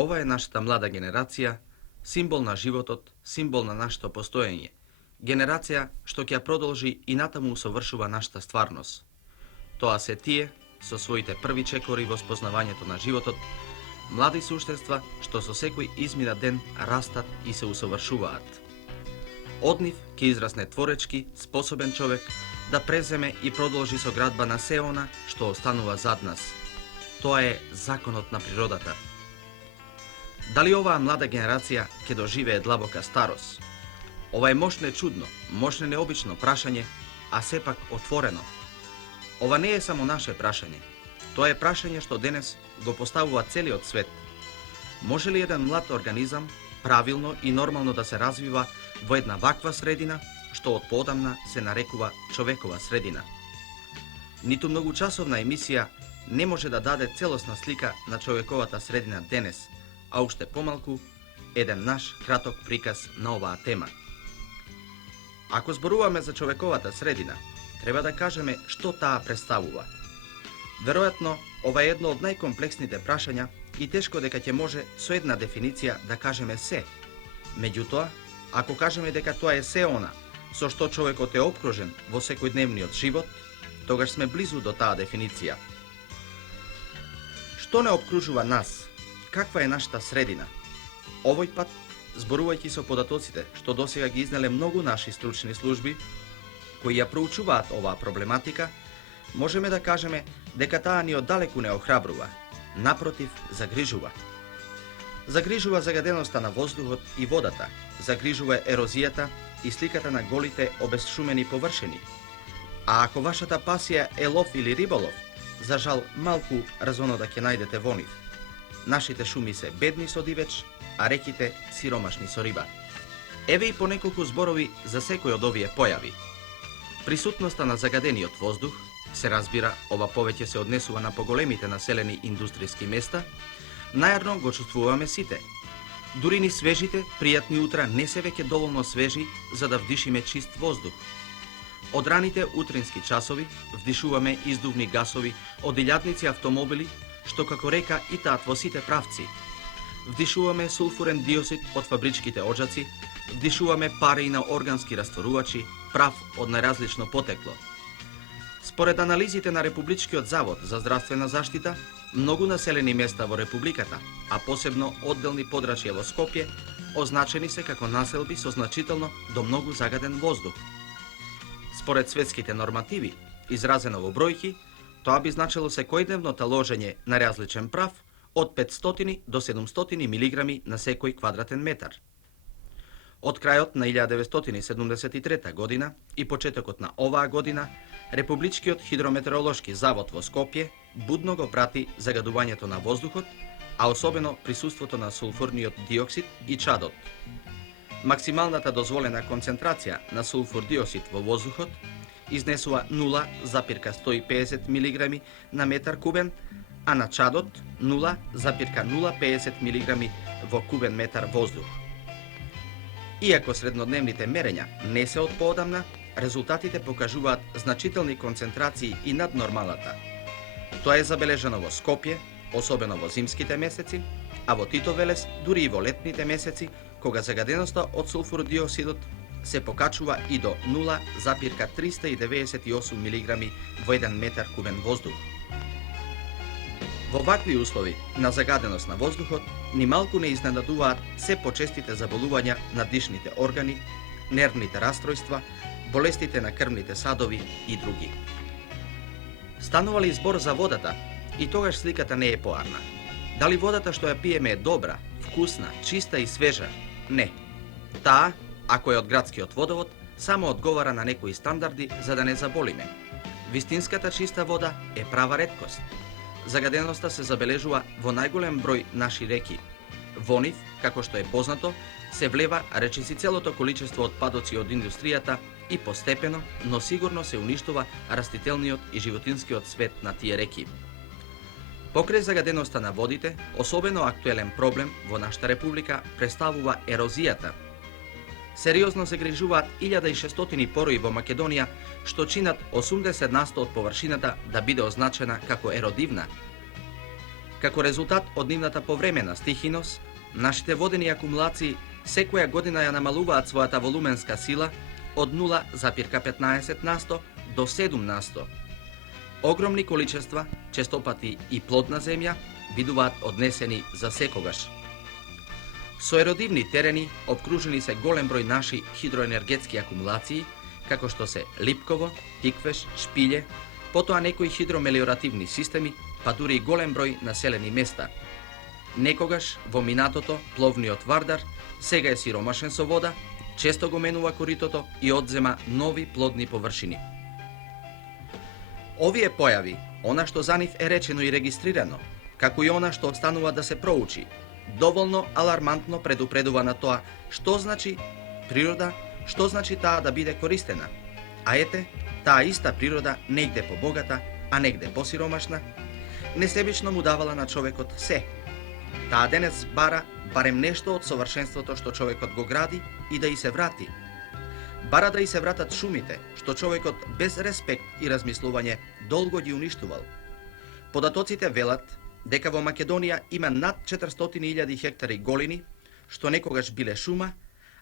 Ова е нашата млада генерација, символ на животот, символ на нашето постоење. Генерација што ќе ја продолжи и натаму усовршува нашата стварност. Тоа се тие, со своите први чекори во спознавањето на животот, млади суштества што со секој измина ден растат и се усовршуваат. Од нив ќе израсне творечки, способен човек да преземе и продолжи со градба на се она што останува зад нас. Тоа е законот на природата. Дали оваа млада генерација ќе доживее длабока старост? Ова е мощно и чудно, мощно и необично прашање, а сепак отворено. Ова не е само наше прашање. Тоа е прашање што денес го поставува целиот свет. Може ли еден млад организам правилно и нормално да се развива во една ваква средина, што од поодамна се нарекува човекова средина? Ниту многучасовна емисија не може да даде целосна слика на човековата средина денес, а уште помалку еден наш краток приказ на оваа тема. Ако зборуваме за човековата средина, треба да кажеме што таа представува. Веројатно, ова е едно од најкомплексните прашања и тешко дека ќе може со една дефиниција да кажеме се. Меѓутоа, ако кажеме дека тоа е се она со што човекот е опкружен во секојдневниот живот, тогаш сме близу до таа дефиниција. Што не опкружува нас? Каква е нашата средина? Овој пат, зборувајќи со податоците што досега ги изнеле многу наши стручни служби, кои ја проучуваат оваа проблематика, можеме да кажеме дека таа ни оддалеку не охрабрува, напротив, загрижува. Загрижува загаденоста на воздухот и водата, загрижува ерозијата и сликата на голите обезшумени површини. А ако вашата пасија е лов или риболов, за жал малку резоно да ќе најдете во нив. Нашите шуми се бедни со дивеч, а реките сиромашни со риба. Еве и по неколку зборови за секој од овие појави. Присутноста на загадениот воздух, се разбира, ова повеќе се однесува на поголемите населени индустријски места, најарно го чувствуваме сите. Дури ни свежите, пријатни утра не се веќе доволно свежи за да вдишиме чист воздух. Од раните утрински часови вдишуваме издувни гасови од илјадници автомобили, што како река итаат во сите правци. Вдишуваме сулфурен диоксид од фабричките оджаци, вдишуваме пари на органски растворувачи, прав од најразлично потекло. Според анализите на Републичкиот завод за здравствена заштита, многу населени места во Републиката, а посебно одделни подрачја во Скопје, означени се како населби со значително до многу загаден воздух. Според светските нормативи, изразено во бројки, тоа би значило секојдневно таложење на различен прав од 500 до 700 милиграми на секој квадратен метар. Од крајот на 1973 година и почетокот на оваа година, Републичкиот хидрометеоролошки завод во Скопје будно го прати загадувањето на воздухот, а особено присуството на сулфурниот диоксид и чадот. Максималната дозволена концентрација на сулфур диоксид во воздухот изнесува 0,150 милиграми на метар кубен, а на чадот 0,050 милиграми во кубен метар воздух. Иако среднодневните мерења не се од поодамна, резултатите покажуваат значителни концентрации и над нормалата. Тоа е забележано во Скопје, особено во зимските месеци, а во Титовелес дури и во летните месеци, кога загаденоста од сулфурдиоксидот се покачува и до 0,398 милиграми во 1 метар кубен воздух. Во вакви услови на загаденост на воздухот, ни малку не изненадуваат се почестите заболувања на дишните органи, нервните растројства, болестите на крвните садови и други. Станува ли збор за водата, и тогаш сликата не е поарна. Дали водата што ја пиеме е добра, вкусна, чиста и свежа? Не. Таа, ако е од градскиот водовод, само одговара на некои стандарди за да не заболиме. Вистинската чиста вода е права реткост. Загаденоста се забележува во најголем број наши реки. Во нив, како што е познато, се влева речиси целото количество отпадоци од индустријата и постепено, но сигурно се уништува растителниот и животинскиот свет на тие реки. Покрај загаденоста на водите, особено актуелен проблем во нашата република представува ерозијата. Сериозно се грижуваат 1600 порои во Македонија, што чинат 80% од површината да биде означена како еродивна. Како резултат од нивната повремена стихиност, нашите водени акумулации секоја година ја намалуваат својата волуменска сила од 0,15% до 7%. Огромни количества, честопати и плодна земја, бидуваат однесени за секогаш. Со еродивни терени обкружени се голем број наши хидроенергетски акумулации, како што се Липково, Тиквеш, Шпилје, потоа некои хидромелиоративни системи, па дури и голем број населени места. Некогаш во минатото пловниот Вардар сега е сиромашен со вода, често го менува коритото и одзема нови плодни површини. Овие појави, она што за нив е речено и регистрирано, како и она што останува да се проучи, доволно алармантно предупредува на тоа што значи природа, што значи таа да биде користена. А ете, таа иста природа негде побогата, а негде посиромашна, несебично му давала на човекот се. Таа денес бара барем нешто од совршенството што човекот го гради и да и се врати. Бара да и се вратат шумите, што човекот без респект и размислување долго ги уништувал. Податоците велат дека во Македонија има над 400.000 хектари голини, што некогаш биле шума,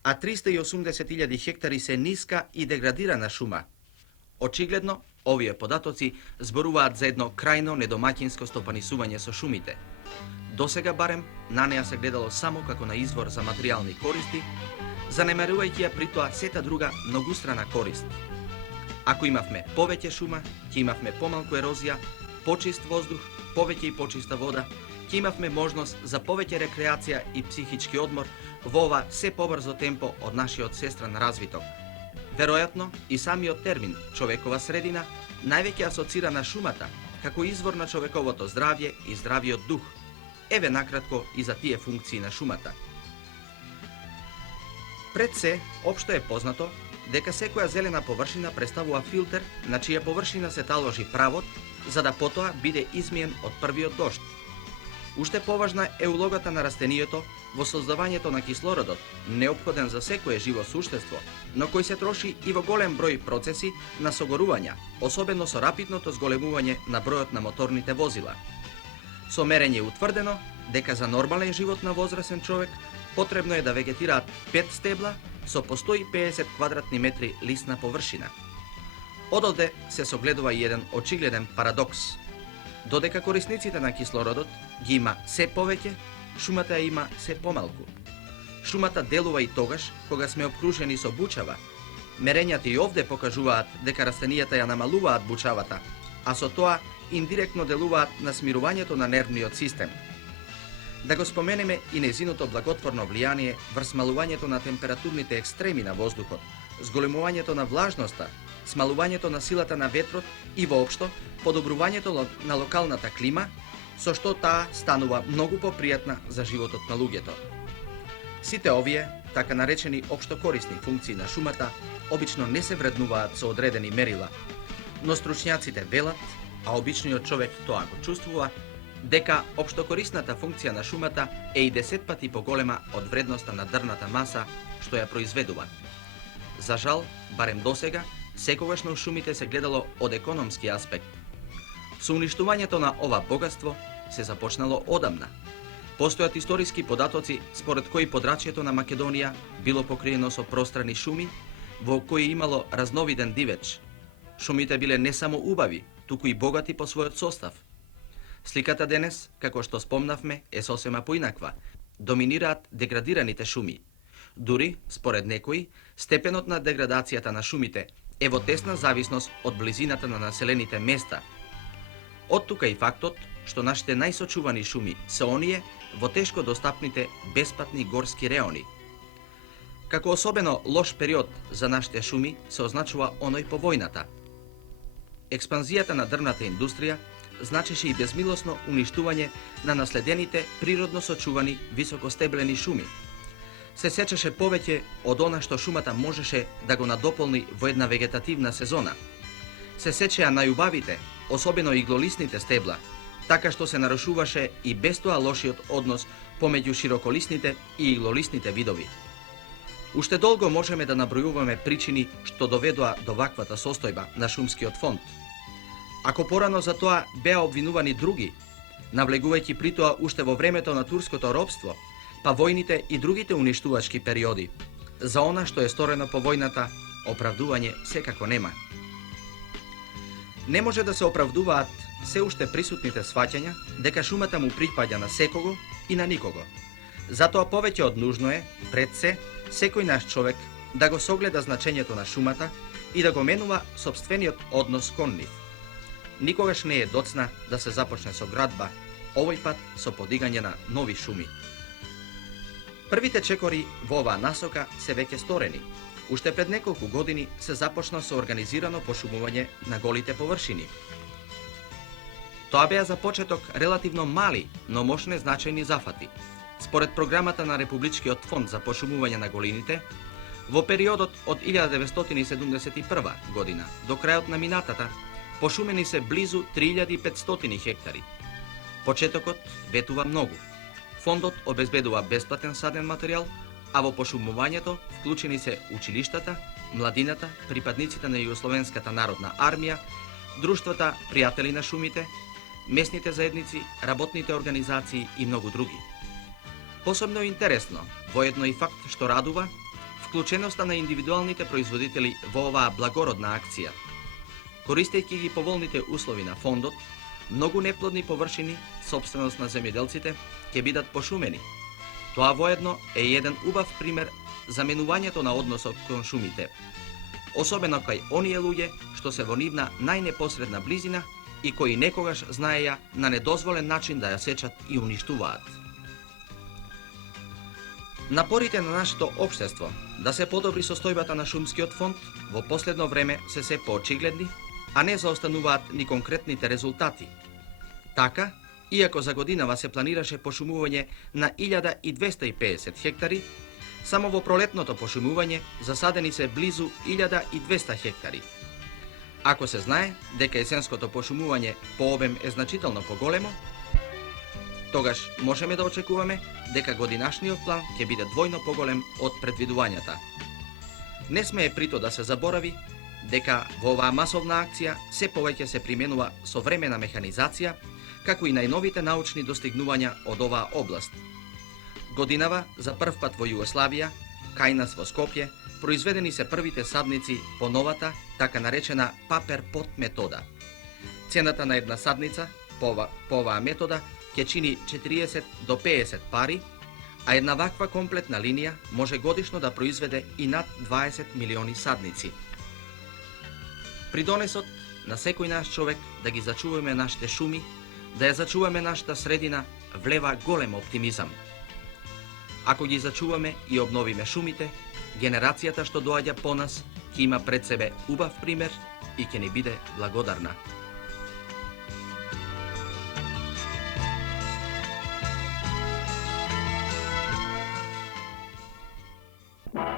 а 380.000 хектари се ниска и деградирана шума. Очигледно, овие податоци зборуваат за едно крајно недомаќинско стопанисување со шумите. Досега барем на неа се гледало само како на извор за материјални користи, занемарувајќи ја при тоа сета друга многустрана корист. Ако имавме повеќе шума, ќе имавме помалку ерозија, почист воздух, повеќе и почиста вода, ќе имавме можност за повеќе рекреација и психички одмор во ова се побрзо темпо од нашиот сестран развиток. Веројатно и самиот термин човекова средина највеќе асоцира на шумата како извор на човековото здравје и здравиот дух. Еве накратко и за тие функции на шумата. Пред се, општо е познато дека секоја зелена површина представува филтер на чија површина се таложи правот, за да потоа биде измиен од првиот дожд. Уште поважна е улогата на растението во создавањето на кислородот, неопходен за секое живо суштество, но кој се троши и во голем број процеси на согорување, особено со рапидното зголемување на бројот на моторните возила. Со мерење утврдено дека за нормален живот на возрастен човек потребно е да вегетираат 5 стебла со по 150 квадратни метри лисна површина. Одовде се согледува и еден очигледен парадокс. Додека корисниците на кислородот ги има се повеќе, шумата ја има се помалку. Шумата делува и тогаш кога сме обкружени со бучава. Мерењата и овде покажуваат дека растенијата ја намалуваат бучавата, а со тоа индиректно делуваат на смирувањето на нервниот систем. Да го споменеме и незиното благотворно влијание врз смалувањето на температурните екстреми на воздухот, зголемувањето на влажноста, смалувањето на силата на ветрот и воопшто подобрувањето на локалната клима, со што таа станува многу попријатна за животот на луѓето. Сите овие, така наречени општо корисни функции на шумата, обично не се вреднуваат со одредени мерила, но стручњаците велат, а обичниот човек тоа го чувствува, дека општокорисната функција на шумата е и 10 пати поголема од вредноста на дрвната маса што ја произведува. За жал, барем досега, секогаш на шумите се гледало од економски аспект. Со уништувањето на ова богатство се започнало одамна. Постојат историски податоци според кои подрачјето на Македонија било покриено со пространи шуми, во кои имало разновиден дивеч. Шумите биле не само убави, туку и богати по својот состав. Сликата денес, како што спомнавме, е сосема поинаква. Доминираат деградираните шуми. Дури, според некои, степенот на деградацијата на шумите е во тесна зависност од близината на населените места. Од тука и фактот што нашите најсочувани шуми се оние во тешко достапните беспатни горски реони. Како особено лош период за нашите шуми се означува оној по војната. Експанзијата на дрвната индустрија значеше и безмилосно уништување на наследените природно сочувани високостеблени шуми. Се сечеше повеќе од она што шумата можеше да го надополни во една вегетативна сезона. Се сечеа најубавите, особено иглолисните стебла, така што се нарушуваше и без тоа лошиот однос помеѓу широколисните и иглолисните видови. Уште долго можеме да набројуваме причини што доведоа до ваквата состојба на шумскиот фонд. Ако порано за тоа беа обвинувани други, навлегувајќи при тоа уште во времето на турското робство, па војните и другите уништувачки периоди. За она што е сторено по војната, оправдување секако нема. Не може да се оправдуваат се уште присутните сваќања дека шумата му припаѓа на секого и на никого. Затоа повеќе од нужно е, пред се, секој наш човек да го согледа значењето на шумата и да го менува сопствениот однос кон нив. Никогаш не е доцна да се започне со градба, овој пат со подигање на нови шуми. Првите чекори во оваа насока се веќе сторени. Уште пред неколку години се започна со организирано пошумување на голите површини. Тоа беа за почеток релативно мали, но мощни значајни зафати. Според програмата на Републичкиот фонд за пошумување на голините, во периодот од 1971 година до крајот на минатата, пошумени се близу 3500 хектари. Почетокот ветува многу. Фондот обезбедува бесплатен саден материјал, а во пошумувањето вклучени се училиштата, младината, припадниците на Југословенската народна армија, друштвата пријатели на шумите, местните заедници, работните организации и многу други. Посебно интересно, воедно и факт што радува, вклученоста на индивидуалните производители во оваа благородна акција. Користејќи ги поволните услови на фондот, многу неплодни површини, сопственост на земјоделците, ќе бидат пошумени. Тоа воедно е еден убав пример за менувањето на односот кон шумите, особено кај оние луѓе што се во нивна најнепосредна близина и кои некогаш знаеја на недозволен начин да ја сечат и уништуваат. Напорите на нашето општество да се подобри состојбата на шумскиот фонд во последно време се поочигледни, а не заостануваат ни конкретните резултати. Така, иако за годинава се планираше пошумување на 1250 хектари, само во пролетното пошумување засадени се близу 1200 хектари. Ако се знае дека есенското пошумување по обем е значително поголемо, тогаш можеме да очекуваме дека годинашниот план ќе биде двојно поголем од предвидувањата. Не смее прито да се заборави дека во оваа масовна акција се повеќе се применува современа механизација, како и најновите научни достигнувања од оваа област. Годинава, за прв пат во Југославија, кај нас во Скопје, произведени се првите садници по новата, така наречена папер пот метода. Цената на една садница по оваа метода ќе чини 40 до 50 пари, а една ваква комплетна линија може годишно да произведе и над 20 милиони садници. Придонесот на секој наш човек да ги зачуваме нашите шуми, да ја зачуваме нашата средина, влева голем оптимизам. Ако ги зачуваме и обновиме шумите, генерацијата што доаѓа по нас ќе има пред себе убав пример и ќе ни биде благодарна.